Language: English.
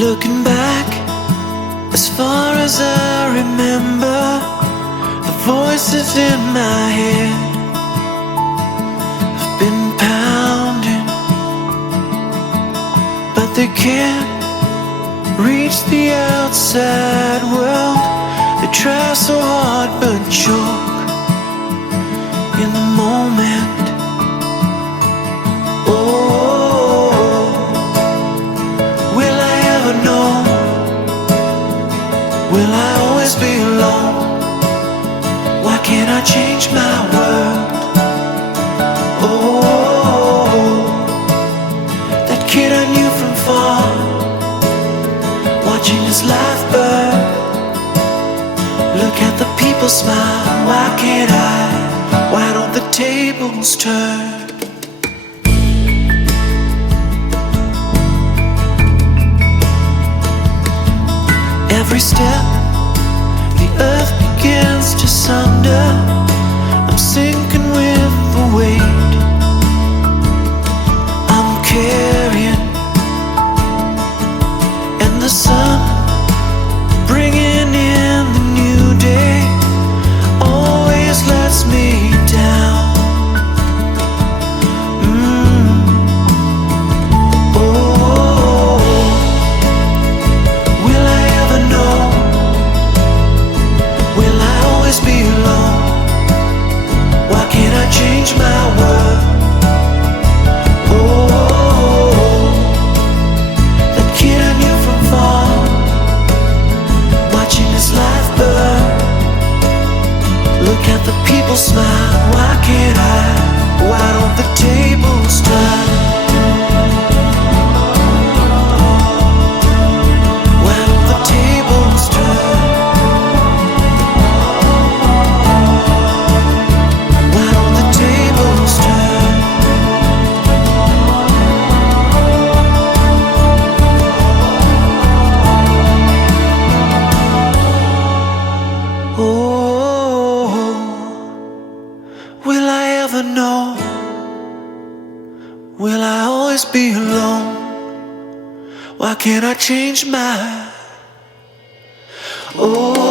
Looking back, as far as I remember, the voices in my head have been pounding, but they can't reach the outside world. They try so hard but choke in the moment. Oh, will I ever know? Will I always be alone? Why can't I change my world? Oh, that kid I knew from far, watching his life burn. Look at the people smile. Why can't I? Why don't the tables turn? Every step, the earth begins to sunder. I'm sinking with the weight I'm carrying, and the sun bringing in the new day always lets me down. Change my world. Oh, that kid I knew from far, watching his life burn. Look at the people smile. Why can't I? Why don't the tables turn? Why don't the tables turn? Know? Will I always be alone? Why can't I change my? Oh.